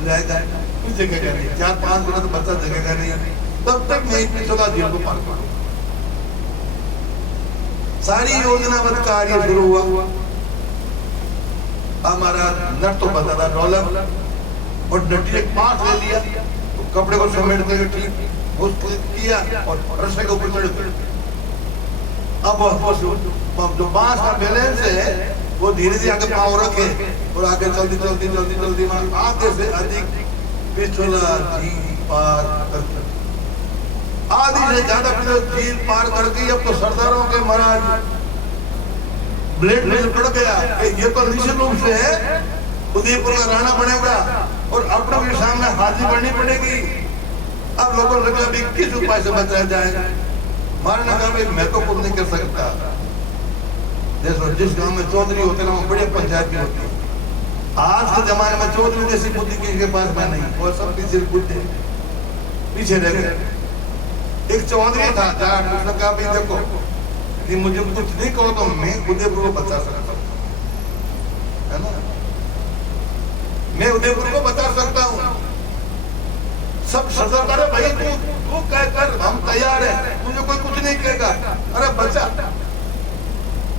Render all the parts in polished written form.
हो जाएगा, कुछ जगह नहीं, 4-5 मिनट बच्चा जगह नहीं, तब तक मैं पिछला झील को पार करूँ। सारी योजनाबद्ध कार्य शुरू हुआ। हमारा नट तो बता था डॉलर, और नटी ने पास ले लिया, तो कपड़े को समेटते हुए ठीक उसको किया और रस्से के ऊपर चढ़ गए। अब जो बांस का बैलेंस है वो धीरे धीरे आगे पाँव रखे और आगे जल्दी जल्दी जल्दी जल्दी आधे से अधिक पिछला झील पार कर, आधी से ज्यादा झील पार कर गई। अब तो सरदारों के महाराज ब्लेड में पड़ गया कि ये तो निश्चित रूप से है उदयपुर का राणा बनेगा और अपनों के सामने हाजिर बननी पड़ेगी। अब लोगों ने कहा किस उपाय से बचाया जाए। मारने का भाई मैं तो कुछ नहीं कर सकता। देखो जिस गांव में चौधरी होते ना वो बड़े पंचायत भी होती है। आज के जमाने में चौधरी जैसी बुद्धि किसी के पास में नहीं, वो सब पीछे रह गए। एक चौधरी था जाट, उसने कहा भाई देखो कि मुझे कुछ नहीं कहो तो मैं उदयपुर को बचा सकता हूँ, है ना, मैं उदयपुर को बचा सकता हूँ। सब सरदार करे भाई तू कह कर, हम तैयार है, मुझे कोई कुछ नहीं कहेगा। अरे बचा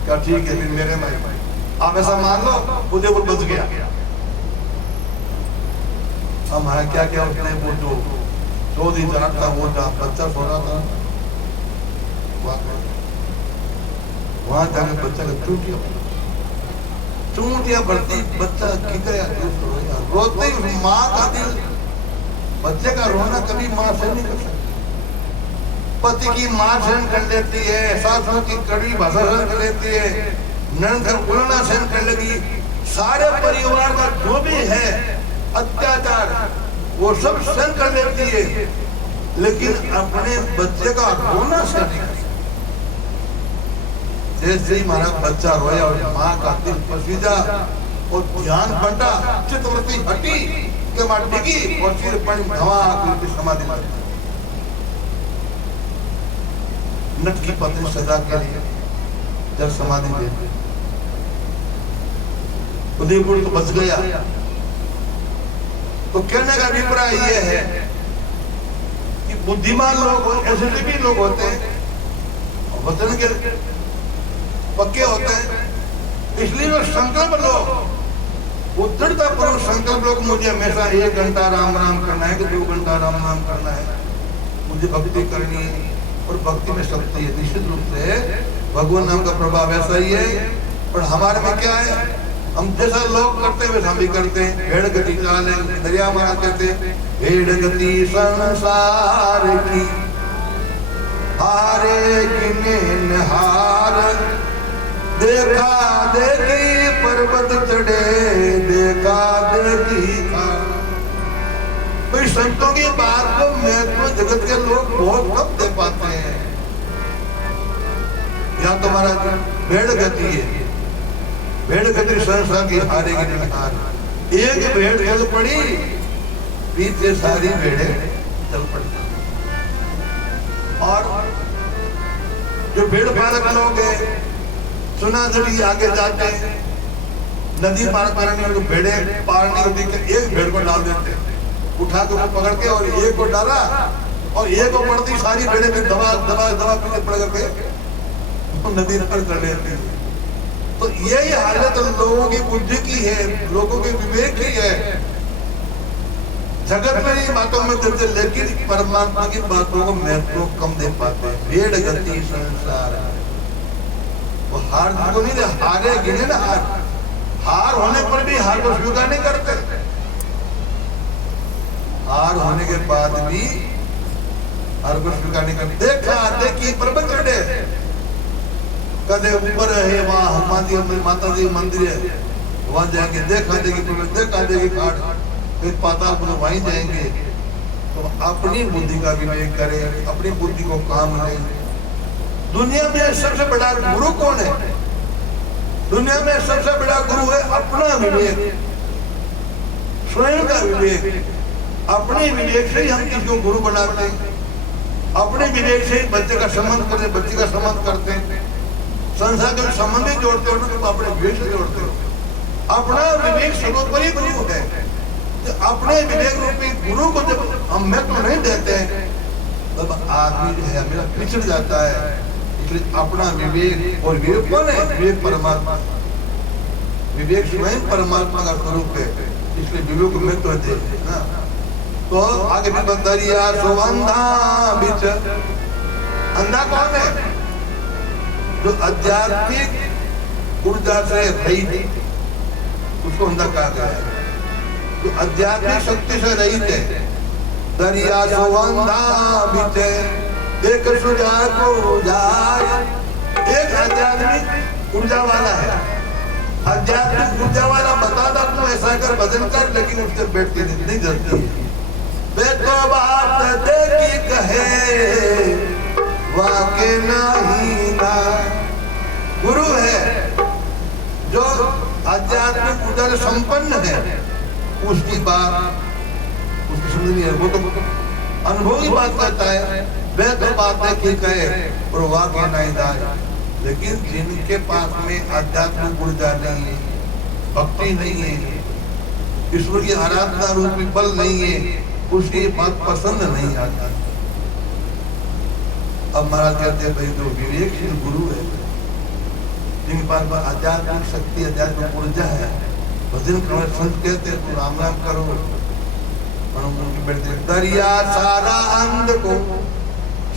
क्या, ठीक है फिर मेरे भाई आप ऐसा मान लो उदयपुर बच गया। हम है क्या क्या उसने वो जो चौधरी जाट था वो जहाँ बच्चा सो रहा था वहां जाके बच्चा का चूंटिया बढ़ती, बच्चा गया, रोते ही माँ का दिल, बच्चे का रोना कभी माँ से नहीं कर सकती। पति की माँ सहन कर लेती है, सासों की कड़ी भाषा सहन कर लेती है, नंद का उलना सहन कर लेगी, सारे परिवार का जो भी है अत्याचार वो सब सहन कर लेती है, लेकिन अपने बच्चे का रोना सहन नहीं कर सकती। जैसे ही हमारा बच्चा रोया और माँ का दिल पसीजा और ध्यान बंटा, चित्तवृत्ति हटी के मार डिगी और फिर पड़ी धमाक समाधि में। नट की पत्नी सजा के लिए जब समाधि दे उदयपुर तो बच गया। तो कहने का अभिप्राय यह है कि बुद्धिमान लोग ऐसे भी लोग होते हैं, वचन के पक्के होते हैं, इसलिए वो संकल्प लो, दृढ़ता पूर्वक संकल्प लो, मुझे हमेशा 1 घंटा राम नाम करना है कि 2 घंटा राम नाम करना है, मुझे भक्ति करनी है। और भक्ति में शक्ति है, निश्चित रूप से भगवान नाम का प्रभाव ऐसा ही है। और हमारे में क्या है, हम जैसा लोग करते हैं वैसा हम भी करते हैं। भेड़ गति चाले दरिया महाराज कहते हैं, भेड़ गति संसार की हारे गिने निहार, देखा देखी पर्वत चढ़े, देखा देखी भाई संतों की बात को महत्व जगत के लोग बहुत कम दे पाते हैं। यहाँ तुम्हारा भेड़ गति है, भेड़ गति संसार की हारेगी नहीं हार। एक भेड़ चल पड़ी, पीछे सारी भेड़े चल पड़ी। और जो भेड़ पालक लोग हैं, सुना नदी आगे जाते हैं, नदी पार करने में भेड़े पार नहीं होती, एक भेड़ को डाल देते हैं, उठा के पकड़ के, और एक को डाला और एक को पड़ती सारी भेड़े में दबा दबा दबा पीछे पड़ करके तो नदी पार कर लेती है। तो यही हालत लोगों की बुद्धि की है, लोगों के विवेक की है। जगत में इन बातों में देते, लेकिन परमात्मा की बातों को महत्व कम दे पाते हैं। भेड़ गति संसार, वो हार को नहीं, हारे गिने ना हार, हार होने पर भी हार को स्वीकार नहीं करते, हार होने के बाद भी हार को स्वीकार नहीं करते। देखा देखी पर्वत चढ़े, कदे ऊपर है वहां माता जी मंदिर है, वहां जाएंगे, देखा देखी पर्वत, देखा देखी घाट, फिर पाताल पर वहीं जाएंगे। तो अपनी बुद्धि का विवेक करें, अपनी बुद्धि को काम लें। दुनिया में सबसे बड़ा गुरु कौन है? दुनिया में सबसे बड़ा गुरु है अपना विवेक, स्वयं का विवेक। अपने विवेक से ही हम किसी को गुरु बनाते हैं, अपने विवेक से ही बच्चे का संबंध करते, बच्चे का संबंध करते हैं। संसार के संबंध ही जोड़ते हो तो अपने विवेक से जोड़ते हो। अपना विवेक सर्वोपरि गुरु है। अपने विवेक रूपी गुरु को जब हम महत्व नहीं देते तब आदमी जो है मेरा पिछड़ जाता है। इसलिए अपना विवेक, और विवेक कौन है? विवेक परमात्मा, विवेक स्वयं परमात्मा का स्वरूप है, इसलिए विवेक को महत्व दे ना। तो आगे भी बदरिया सुवंधा बीच, अंधा कौन है? जो आध्यात्मिक ऊर्जा से रहित, उसको अंधा कहा गया है। जो आध्यात्मिक शक्ति से रहित है। दरिया सुवंधा बीच देख सुजा को जाए, एक आध्यात्मिक ऊर्जा वाला है। आध्यात्मिक ऊर्जा वाला बताता तू ऐसा कर, भजन कर, लेकिन उससे बैठती नहीं जलती है। बेटो बात देखी कहे वाके नहीं ना। गुरु है जो आध्यात्मिक ऊर्जा से संपन्न है, उसकी बात उसकी समझ नहीं है, वो तो अनुभवी बात करता है। वे तो बात देखी कहे और वाके नहीं दाए। लेकिन जिनके पास में आध्यात्मिक ऊर्जा नहीं है, भक्ति नहीं है, ईश्वर की आराधना रूपी बल नहीं है, उसकी बात पसंद नहीं आता। अब महाराज कहते हैं भाई जो विवेकशील गुरु है, जिनके पास आध्यात्मिक शक्ति, आध्यात्मिक ऊर्जा है, भजन करो, संत कहते हैं तो राम राम करो। दरिया सारा अंध को,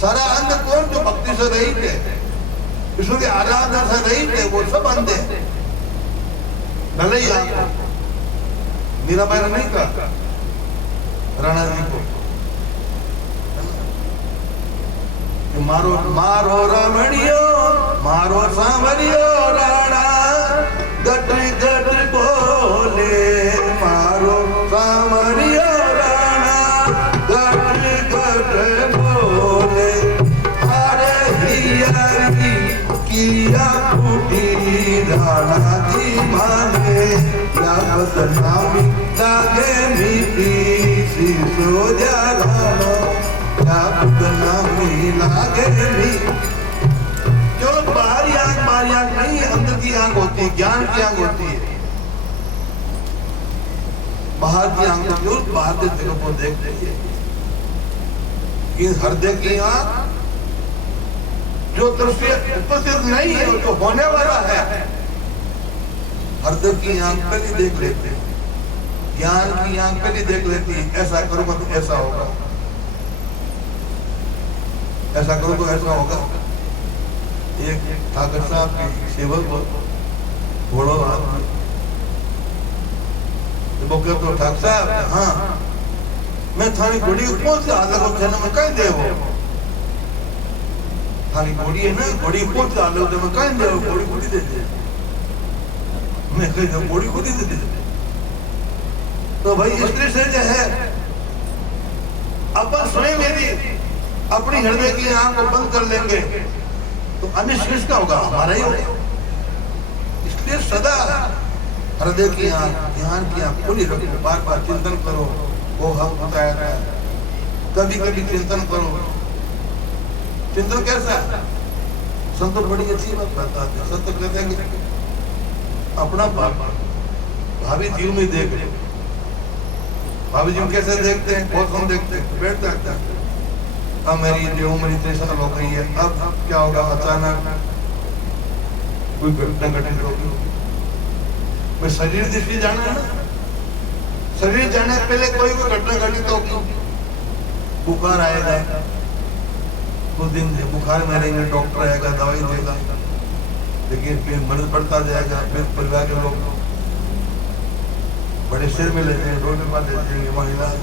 सारा अंध कौन? जो भक्ति से रहित है, ईश्वर की आराधना से रहित है, वो सब अंधे हैं। भले ही आप मीरा बाई ने नहीं कहा राणा जी को, मारो मारो रमणियो मारो सांवरियो राणा, गट गट बोले मारो सांवरियो राणा, गट गट बोले। अरे हियरी किया फूटी राणा जी माने, या बदनामी लागे मीठी सी सोजा राणा, या बदनामी लागे मीठी। जो बाहरी आंख नहीं है, अंदर की आंख होती है, ज्ञान की आंख होती है। बाहर की आंख जो बाहर के जगह को देख रही है, इन हृदय की आंख जो दृश्य उपस्थित नहीं है, जो होने वाला है, हृदय की आंख पहले देख लेते हैं, ज्ञान की आंख पहले देख लेती है। ऐसा करूंगा तो ऐसा होगा, ऐसा करो तो ऐसा होगा। एक ठाकर साहब की सेवक को घोड़ो तो ठाकर साहब, हाँ मैं थानी घोड़ी कौन से हालत को जन्म में कहीं दे, वो थानी घोड़ी है ना, घोड़ी कौन से हालत में कहीं दे, घोड़ी खुद ही दे दे। मैं कहीं दे घोड़ी खुद ही दे दे। तो भाई स्त्री से जो है अपन स्वयं यदि अपनी हृदय की आंख को बंद कर लेंगे तो अनिश्चित का होगा, हमारा ही होगा। इसलिए सदा हृदय की आंख, ज्ञान की आंख खुली रखो, बार बार चिंतन करो। वो हम बताया था, कभी कभी चिंतन करो। चिंतन कैसा? संत बड़ी अच्छी बात बताते हैं। संत कहते हैं कि अपना भावी जीव में देख लो। भावी जीव कैसे देखते हैं? बहुत कम देखते हैं, बैठ जाते हैं। अब मेरी जो उम्र इतनी साल हो गई है, अब क्या होगा? अचानक कोई घटना घटित होगी। मैं शरीर दृष्टि जाना है ना, शरीर जाने से पहले कोई घटना घटित होगी। बुखार आएगा, कुछ दिन बुखार में रहेंगे, डॉक्टर आएगा, दवाई देगा, लेकिन फिर मर्ज बढ़ता जाएगा। फिर परिवार के लोग बड़े शहर में लेते हैं, रोड पर लेते हैं, वहाँ इलाज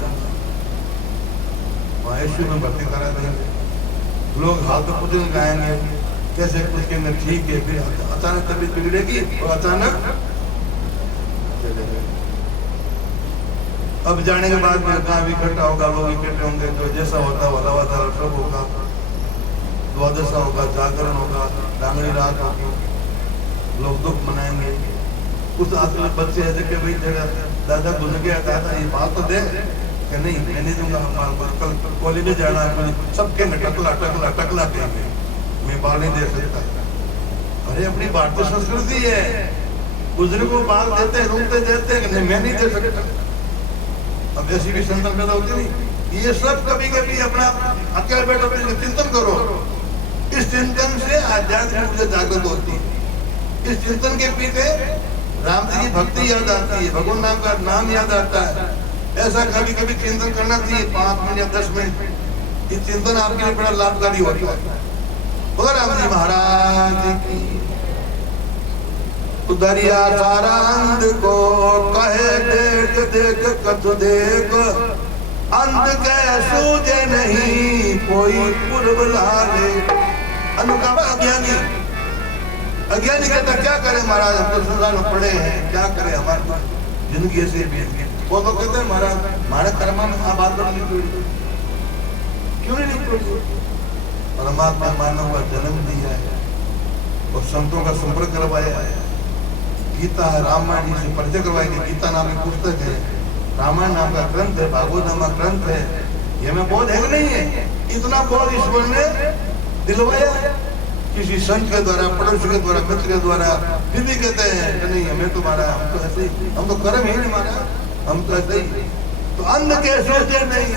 आईसीयू में भर्ती करा देंगे। लोग हाथ में पूजन गाएंगे, कैसे कुछ के अंदर ठीक है, फिर अचानक तबीयत बिगड़ेगी और अचानक चले गए। अब जाने के बाद में कहाँ इकट्ठा होगा, लोग इकट्ठे होंगे, तो जैसा होता वाला सब होगा। द्वादशा होगा, जागरण होगा, डांगरी रात होगी, लोग दुख मनाएंगे। उस आजकल बच्चे ऐसे कि भाई दादा गुजर गया, दादा ये बात तो दे कि नहीं, मैं नहीं दूंगा, कल कॉलेज में जाना है, सबके टकला टकला टकला देंगे, मैं बाल नहीं दे सकता। अरे अपनी भारतीय संस्कृति है, बुजुर्ग को बाल देते हैं, रूमते देते हैं, नहीं मैं नहीं दे सकता। अब ऐसी भी संतन पैदा होती नहीं। ये सब कभी कभी अपना अकेले बैठो चिंतन करो, इस चिंतन से आध्यात्मिक ऊर्जा जागृत होती है। इस चिंतन के पीछे राम जी की भक्ति याद आती है, भगवान नाम का नाम याद आता है। ऐसा कभी कभी चिंतन करना चाहिए 5 मिनट या 10 मिनट। ये चिंतन आपके लिए बड़ा लाभकारी होता है। बोला राम जी महाराज की। उदरिया सारा अंध को कहे देख देख कथ देख, अंध के सूझे नहीं कोई पूर्व लाले। अनुकंपा अज्ञानी, अज्ञानी कहता क्या करे महाराज, हम तो संसार में पड़े हैं, क्या करे, हमारी जिंदगी ऐसे बीत गई। वो तो कहते हैं महाराज हमारे कर्मा में आबाद नहीं तोड़ी, क्यों नहीं तोड़ी? परमात्मा मानव का जन्म दिया है और संतों का संपर्क करवाया है। गीता है, रामायण जी से परिचय करवाएंगे। गीता नाम की पुस्तक है, रामायण नाम का ग्रंथ है, भागवत नाम का ग्रंथ है। ये में बोध है कि नहीं है? इतना बोध ईश्वर ने दिलवाया किसी संत के द्वारा, पड़ोसी के द्वारा, मित्र के द्वारा। फिर भी कहते हैं कि नहीं हमें तो मारा, हम तो ऐसे ही, हम तो कर्म ही नहीं मारा, हम तो ऐसे ही। तो अंध के सोचे नहीं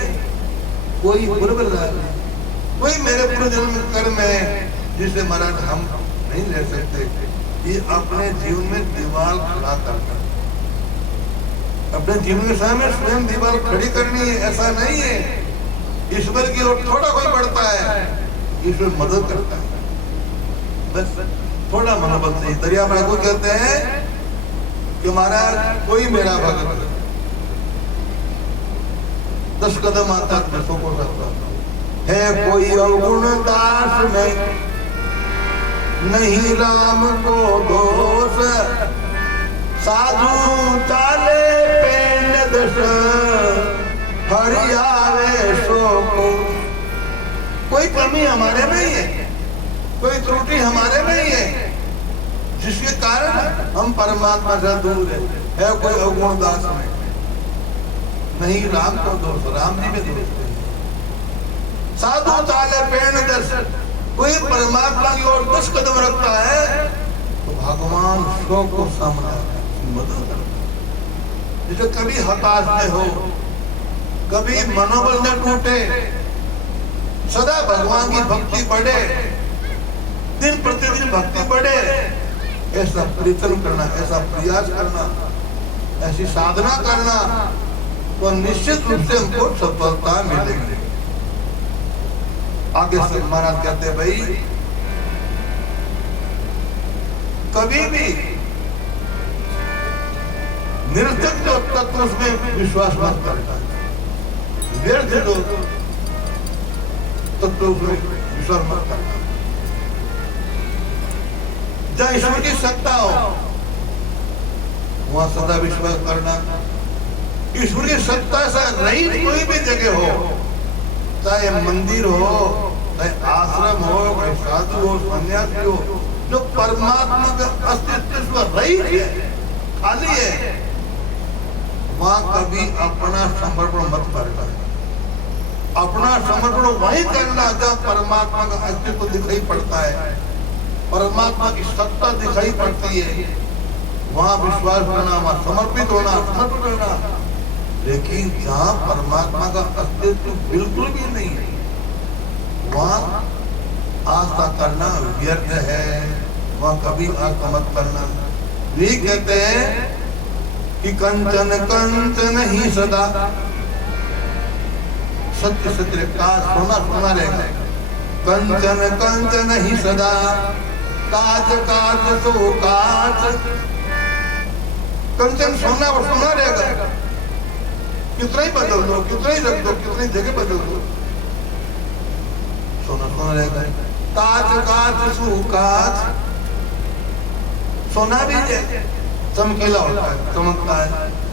कोई पूर्व कोई मेरे पूर्व जन्म कर्म है जिसे महाराज हम नहीं ले सकते। ये अपने जीवन में दीवार खड़ा करना, अपने जीवन के सामने स्वयं दीवार खड़ी करनी है, ऐसा नहीं है। ईश्वर की ओर थोड़ा कोई बढ़ता है, ईश्वर मदद करता है, बस थोड़ा मनोबल से। दरिया ठाकुर कहते हैं कि महाराज कोई मेरा भगत 10 कदम आता है सो को सकता है, कोई अवगुण दास में नहीं राम को दोष, साधु चाले पेन दश हरियावे सो को। कोई कमी हमारे में ही है, कोई त्रुटि हमारे में ही है, जिसके कारण हम परमात्मा से दूर है कोई अवगुण दास में नहीं राम को दोष, राम जी में दोष है। साधु चाले पेन दश, कोई परमात्मा की ओर 10 कदम रखता है तो भगवान सो को सामना मदद करता है। जिसे कभी हताश न हो, कभी मनोबल न टूटे, सदा भगवान की भक्ति बढ़े, दिन प्रतिदिन भक्ति बढ़े, ऐसा प्रयत्न करना, ऐसा प्रयास करना, ऐसी साधना करना, तो निश्चित रूप से हमको सफलता मिलेगी। आगे से महाराज कहते हैं भाई कभी भी निरर्थक जो तत्व उसमें विश्वास मत करना, व्यर्थ जो तत्व उसमें विश्वास मत करना। जहाँ ईश्वर की सत्ता हो वहां सदा विश्वास करना। ईश्वर की सत्ता से रहित कोई भी जगह हो, चाहे मंदिर हो, चाहे आश्रम हो, चाहे साधु हो, सन्यासी हो, जो परमात्मा का अस्तित्व रहित है, खाली है, वहां कभी अपना समर्पण मत करना। अपना समर्पण वही करना जब परमात्मा का अस्तित्व दिखाई पड़ता है, परमात्मा की सत्ता दिखाई पड़ती है, वहां विश्वास करना, वहां समर्पित होना, समर्पित करना। लेकिन जहां परमात्मा का अस्तित्व बिल्कुल भी नहीं है, वहां आस्था करना व्यर्थ है, वहां कभी आस्था मत करना। ये कहते हैं कि कंचन कंचन ही सदा, सत्य सत्य का सोना सोना रहेगा। कंचन कंचन ही सदा, काच काच सो काच। कंचन सोना और सोना रहेगा, कितना ही बदल दो, कितना ही रख दो, कितनी जगह बदल दो, सोना सोना रहेगा। काच काच सो काच, सोना भी चमकीला होता है, चमकता है,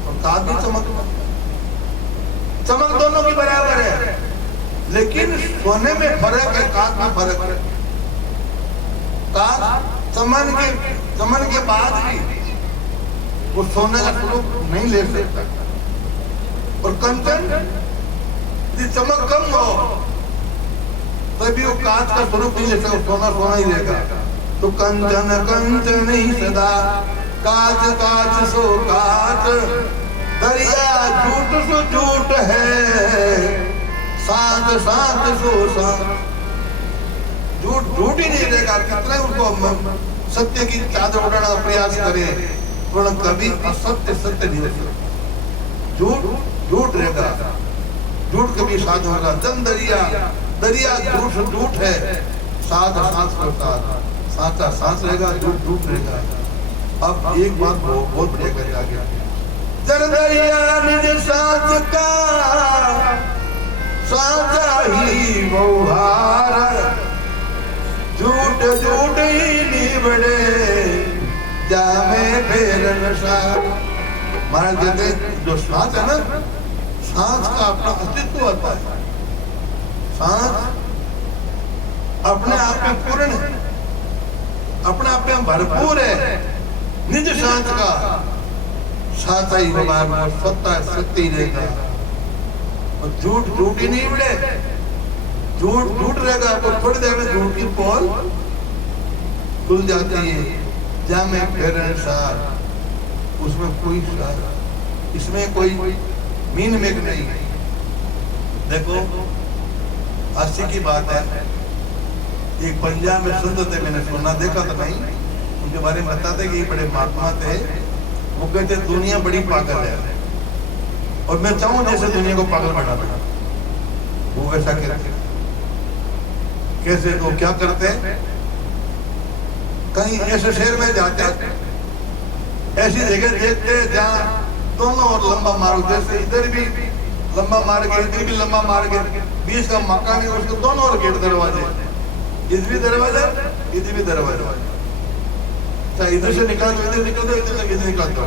और काच भी चमकता है। चमक दोनों की बराबर है, लेकिन सोने में फर्क है, काच में फर्क है। काच चमन के बाद भी वो सोने का स्वरूप नहीं ले सकता, और कंचन यदि चमक कम हो तभी वो कांच का स्वरूप नहीं ले सकता, सोना सोना ही रहेगा। तो कंचन कंचन ही सदा, काच काच सो काच। दरिया झूठ सो झूठ है, शांत शांत सो शांत। झूठ झूठ ही नहीं रहेगा, कितने उसको सत्य की चादर उड़ाने का प्रयास करे, पर कभी असत्य सत्य नहीं हो सकता। झूठ झूठ रहेगा, झूठ कभी साध होगा। जन दरिया, दरिया झूठ झूठ है, साध सांस को साध, साचा सांस रहेगा, झूठ झूठ रहेगा। अब एक बात बहुत बढ़िया कर आगे, जन दरिया निज साच का, साचा ही व्यवहार, झूठ झूठ ही निबड़े, जामे फेर नशा। महाराज कहते जो सांस है ना, सांस का अपना अस्तित्व होता है। सांस अपने आप में पूर्ण है, अपने आप में भरपूर है। निज सांस का साचा ही व्यवहार, सत्ता सत्य ही रहेगा, और झूठ झूठ ही नहीं उड़े। झूठ झूठ रहेगा तो थोड़ी देर में झूठ की पोल खुल जाती है। जामे फेर सार, उसमें कोई सार, इसमें कोई मीन मेक नहीं। देखो हास्य की बात है, एक पंजाब में संत थे, मैंने सुना देखा तो नहीं, उनके बारे में बताते कि ये बड़े महात्मा थे। वो कहते दुनिया बड़ी पागल है और मैं चाहूं जैसे दुनिया को पागल बना दो। वो वैसा कहते कैसे, तो क्या करते हैं, कहीं ऐसे शहर में जाते, ऐसी जगह देखते जहाँ दोनों और लंबा मार्ग, जैसे इधर भी लंबा मार्ग है, इधर भी लंबा मार्ग है, बीच का मकान है, उसके दोनों और गेट दरवाजे, इधर भी दरवाजा, इधर भी दरवाजा, चाहे इधर से निकल दो, इधर निकल दो, इधर निकल दो।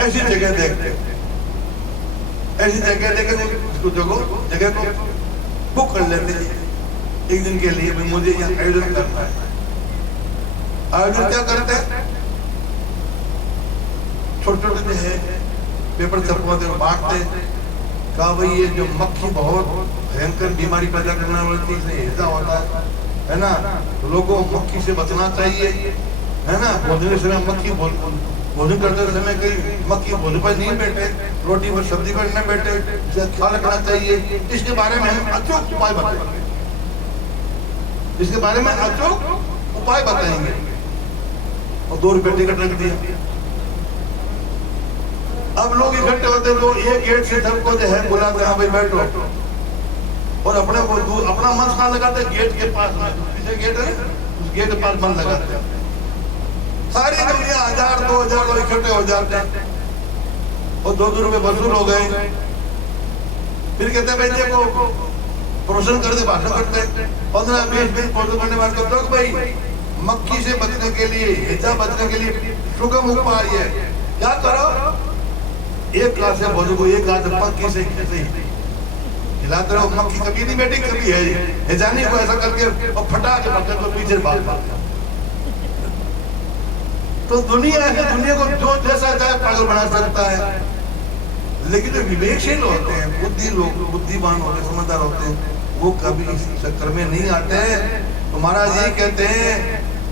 ऐसी जगह देखते, ऐसी जगह देखे उसको जगह को बुक कर लेते हैं एक दिन के लिए, मुझे यहाँ आयोजन करना है। आयोजन क्या करते हैं, छोटे छोटे जो है पेपर छपवाते बांटते, कहा भाई ये जो मक्खी बहुत भयंकर बीमारी पैदा करने वाली चीज है, ऐसा होता है ना, लोगों को मक्खी से बचना चाहिए, है ना। भोजन के समय मक्खी भोजन करते समय कहीं मक्खी भोजन पर नहीं बैठे, रोटी पर सब्जी पर नहीं बैठे, इसे ख्याल रखना चाहिए। इसके बारे में हम अचूक उपाय बताएंगे, इसके बारे में अचूक उपाय बताएंगे। और 2 रुपये टिकट रख दिया। अब लोग इकट्ठे होते तो एक गेट से सबको जो है बुलाते, हाँ भाई बैठो, और अपने को अपना मन कहाँ लगाते, गेट के पास में, पीछे गेट है, उस गेट के पास मन लगाते। सारी दुनिया 1000-2000 लोग इकट्ठे हो जाते हैं और 2-2 रुपए वसूल हो गए। फिर कहते भाई देखो प्रोशन कर दे, भाषण करते 15-20 प्रोशन करने वाले तो भाई मक्खी से बचने के लिए, हिजा बचने के लिए सुगम उपाय है, क्या करो, एक हाथ से भोजन को एक हाथ मक्खी से हिलाते रहो, मक्खी कभी नहीं बैठी, कभी है हिजानी को ऐसा करके और फटा के बच्चे को पीछे भाग। तो दुनिया है, दुनिया को जो जैसा चाहे पागल बना सकता है, लेकिन जो विवेकशील होते हैं, बुद्धिमान होते हैं, समझदार होते हैं, वो कभी इस चक्कर में नहीं आते हैं। तो महाराज ये कहते हैं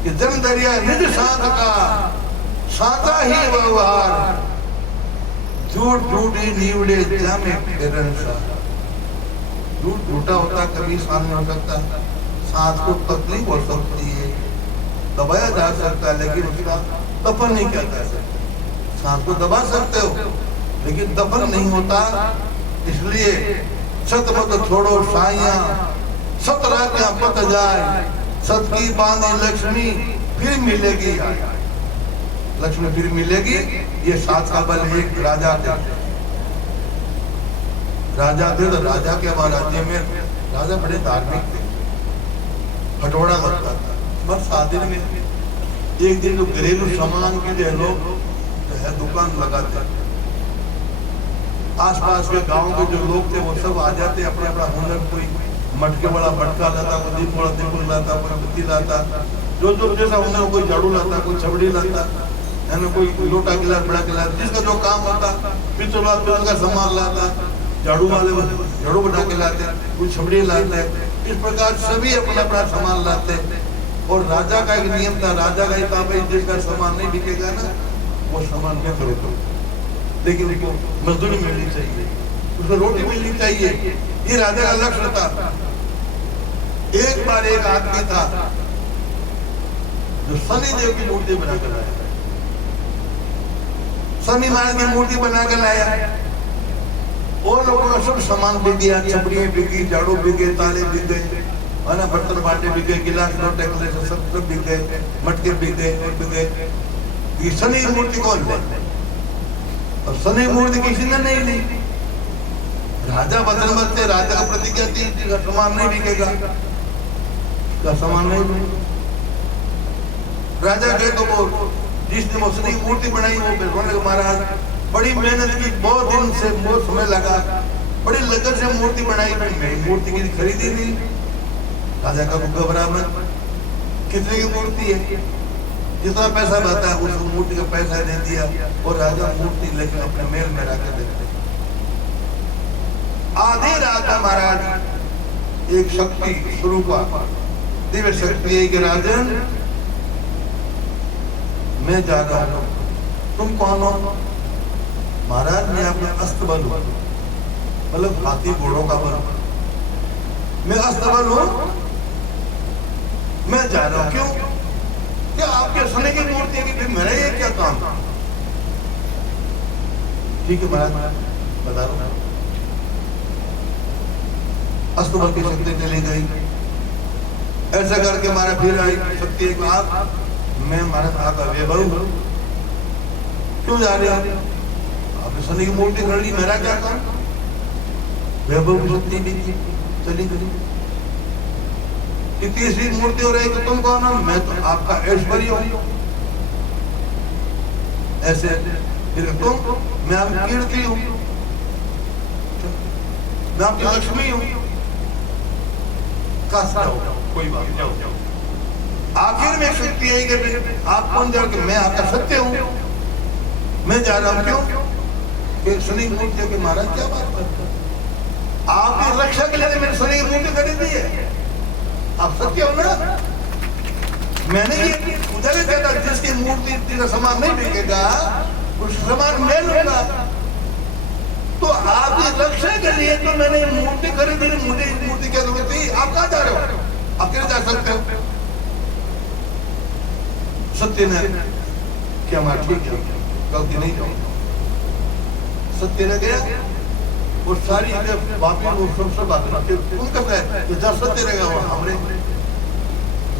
कि जन दरिया निज साध का, साचा ही व्यवहार, झूठ झूठ ही निवड़े जामे फेरन सा। झूठ झूठा होता कभी सामने हो सकता, सांस को तकलीफ हो सकती है, दबाया जा सकता है, लेकिन उसका दफन नहीं किया जा सकता। सांस को दबा सकते हो लेकिन दफन नहीं होता। इसलिए सत मत छोड़ो साइया, सत राख्या पत जाए, सत की बांधी लक्ष्मी फिर मिलेगी, लक्ष्मी फिर मिलेगी। ये सात का बल एक राजा थे, तो राजा के बाद राज्य में राजा बड़े धार्मिक थे, हटोड़ा लगता था। बस 7 दिन में एक दिन जो घरेलू सामान के लिए लोग जो है दुकान लगाते, आसपास के गांव के जो लोग थे वो सब आ जाते, अपना अपना हुनर, कोई मटके वाला मटका लाता, कोई दीप वाला दीपक लाता, कोई बत्ती लाता, जो जैसा हुनर, कोई झाड़ू लाता, कोई छबड़ी लाता, है ना, कोई लोटा गिलास बड़ा गिलास, जिसका जो काम होता, पित्तल का सामान लाता, झाड़ू वाले झाड़ू बना के लाते, कोई छबड़ी लाते। इस प्रकार सभी अपना अपना सामान लाते। और राजा का एक नियम था, राजा का एक काम है, जिसका सामान नहीं बिकेगा ना वो सामान क्या करो, लेकिन उसको मजदूरी मिलनी चाहिए, उसको रोटी मिलनी चाहिए, ये राजा का लक्ष्य था। एक बार एक आदमी था जो शनि देव की मूर्ति बनाकर लाया, शनि महाराज की मूर्ति बनाकर लाया, और लोगों का सब सामान बिक गया, छपड़ियां बिक गई, झाड़ू बिक गए, ताले बिक गए, है ना, बर्तन बाटे बिक गए, गिलास लोटे सब बिक गए, मटके बिक गए और बिक गए। ये शनि की मूर्ति कौन ले? और शनि मूर्ति किसी ने नहीं ली। राजा बदल बदलते, राजा का प्रतिज्ञा थी सामान नहीं बिकेगा, का सामान नहीं बिकेगा। राजा गए तो वो जिसने वो शनि की मूर्ति बनाई वो बोले महाराज बड़ी मेहनत की, बहुत दिन से बहुत समय लगा, बड़ी लगन से मूर्ति बनाई, मूर्ति की खरीदी नहीं। राजा का घबरा मत, कितने की मूर्ति है, जितना पैसा बता है उस मूर्ति का पैसा दे दिया, और राजा मूर्ति लेकर अपने महल में रखकर देते। आधी रात में महाराज एक शक्ति शुरू हुआ, दिव्य शक्ति है कि राजन मैं जा रहा हूं, तुम कौन हो? महाराज मैं अपने अस्त्र बल हूं, मतलब हाथी घोड़ों का बल, मैं अस्त्र बल हूं, मैं जा रहा हूं। क्यों? क्या आपके शनि की मूर्ति है कि मेरा ये क्या काम? ठीक है महाराज बता रहा हूं। अस्त्र बल की शक्ति चली गई, ऐसा करके हमारा फिर आई शक्ति एक आप, मैं महाराज आपका वैभव हूं, क्यों जा रहे हो? आपने शनि की मूर्ति खड़ी ली, मेरा क्या काम? वैभव की शक्ति भी चली गई। तीसरी मूर्ति हो रही तो तुम कौन हो? मैं तो आपका ऐश्वर्य हूं, ऐसे फिर तुम, मैं आपकी कीर्ति हूं, मैं आपकी लक्ष्मी हूं, कोई बात नहीं। आखिर में शक्ति है कि आप कौन जा रहे? मैं आपका सत्य हूं, मैं जा रहा हूं। क्यों? कि शनि की मूर्ति के महाराज क्या बात करते हैं, आपकी रक्षा के लिए मैंने शनि की मूर्ति खरीदी है, आप सत्य हो ना? मैंने ये पूजा भी कहता जिसकी मूर्ति का सामान नहीं बिकेगा उस सामान मैं लूंगा, तो आपकी रक्षा के लिए तो मैंने मूर्ति खरीदी, मुझे मूर्ति क्या जरूरत थी? आप कहाँ जा रहे हो? आप कैसे जा सकते हो? सत्य ने क्या मार, ठीक है गलती नहीं की, सत्य ने गया और सारी बातें वो सब बातें उनका है जहाँ सत्य रहेगा वहाँ हमने,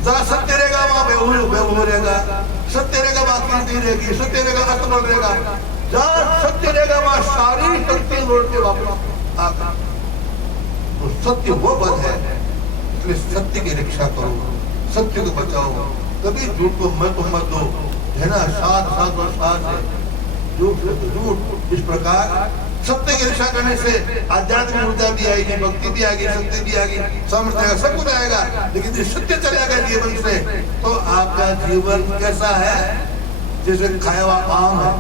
जहाँ सत्य रहेगा वहाँ बेहू रहेगा, सत्य रहेगा वहाँ कीर्ति रहेगी, सत्य रहेगा अस्तबल रहेगा, जहाँ सत्य रहेगा वहाँ सारी शक्ति लौट के वापस आकर। तो सत्य वो बल है, इसलिए सत्य की रक्षा करो, सत्य को बचाओ, कभी झूठ को मत दो, है ना, साथ और साथ है, झूठ से तो झूठ। इस प्रकार सत्य की रक्षा करने से आध्यात्मिक ऊर्जा भी आएगी, भक्ति भी आएगी, शक्ति भी आएगी, समझ आएगा, सब कुछ आएगा। लेकिन यदि सत्य चला गया जीवन से तो आपका जीवन कैसा है? जैसे खाया हुआ आम है,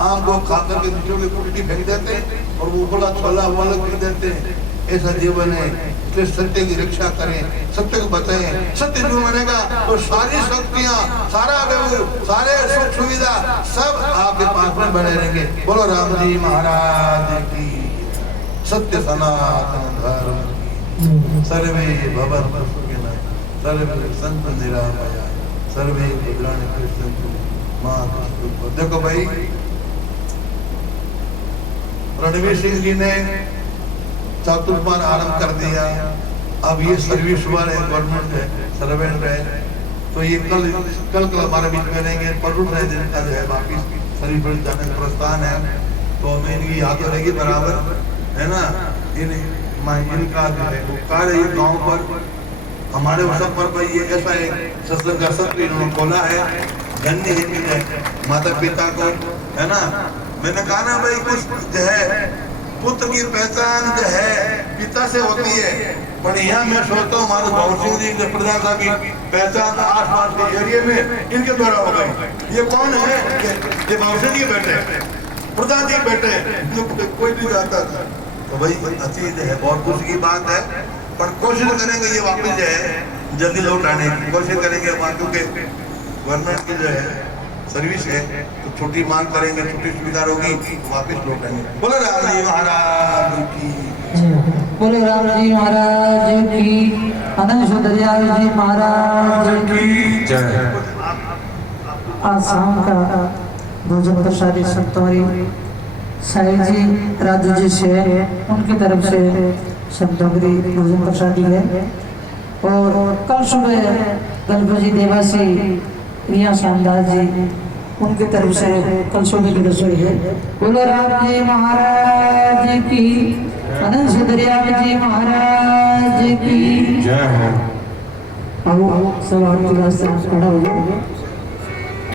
आम को खाकर के नीचे उल्टी फेंक देते हैं और वो बड़ा छोला हुआ फेंक देते हैं, ऐसा जीवन है। इसलिए सत्य की रक्षा करें, सत्य को बताएं, सत्य जो बनेगा तो सारी शक्तियां, सारा वैभव, सारे सुख सुविधा सब आपके पास में बने रहेंगे। बोलो राम जी महाराज की, सत्य सनातन धर्म की, सर्वे भवन्तु सुखिनः, सर्वे सन्तु निरामया, सर्वे भद्राणि पश्यन्तु मा कश्चित्। देखो भाई, रणवीर सिंह जी ने चतुर्मार आरंभ कर दिया, अब ये सर्विस वाले गवर्नमेंट है, सर्वेंट है, तो ये कल हमारे बीच में रहेंगे, परसों दिन का जो है वापिस सर्विस पर जाने का प्रस्थान है, तो हमें इनकी याद रहेगी बराबर, है ना। इनका जो है वो कार्य ये गाँव पर हमारे उत्सव पर भाई ये ऐसा एक सत्संग का सत्र इन्होंने खोला है, धन्य है माता पिता को, है ना। मैंने कहा ना भाई, कुछ जो है पुत्र की पहचान जो है पिता से होती है, पर यहाँ मैं सोचता हूँ हमारे भगत सिंह जी प्रधान साहब की पहचान आसपास के एरिया में इनके द्वारा हो गई। ये कौन है? ये भगत सिंह जी बेटे, प्रधान जी बेटे, कोई नहीं जानता था। तो भाई अच्छी है, बहुत खुशी की बात है, पर कोशिश करेंगे ये वापस जो है जल्दी लौट आने की कोशिश करेंगे, क्योंकि गवर्नमेंट की जो है सर्विस है तो छुट्टी मांग करेंगे, छुट्टी सुविधा होगी तो वापस लौटेंगे। बोलो राम जी महाराज की, बोलो राम जी महाराज की, अनंत सुंदरयाल जी महाराज की जय। आज शाम का भोजन प्रसादी संतोरी साहिल जी राजू जी से उनकी तरफ से संतोरी भोजन प्रसादी है। और कल सुबह गणपति देवासी रिया शानदार जी उनकी तरफ से कल सुबह की रसोई है। बोलो राम जी महाराज की, अनंत सुंदरयाल जी महाराज की जय हो। अब सब आपके रास्ते खड़ा हो गया।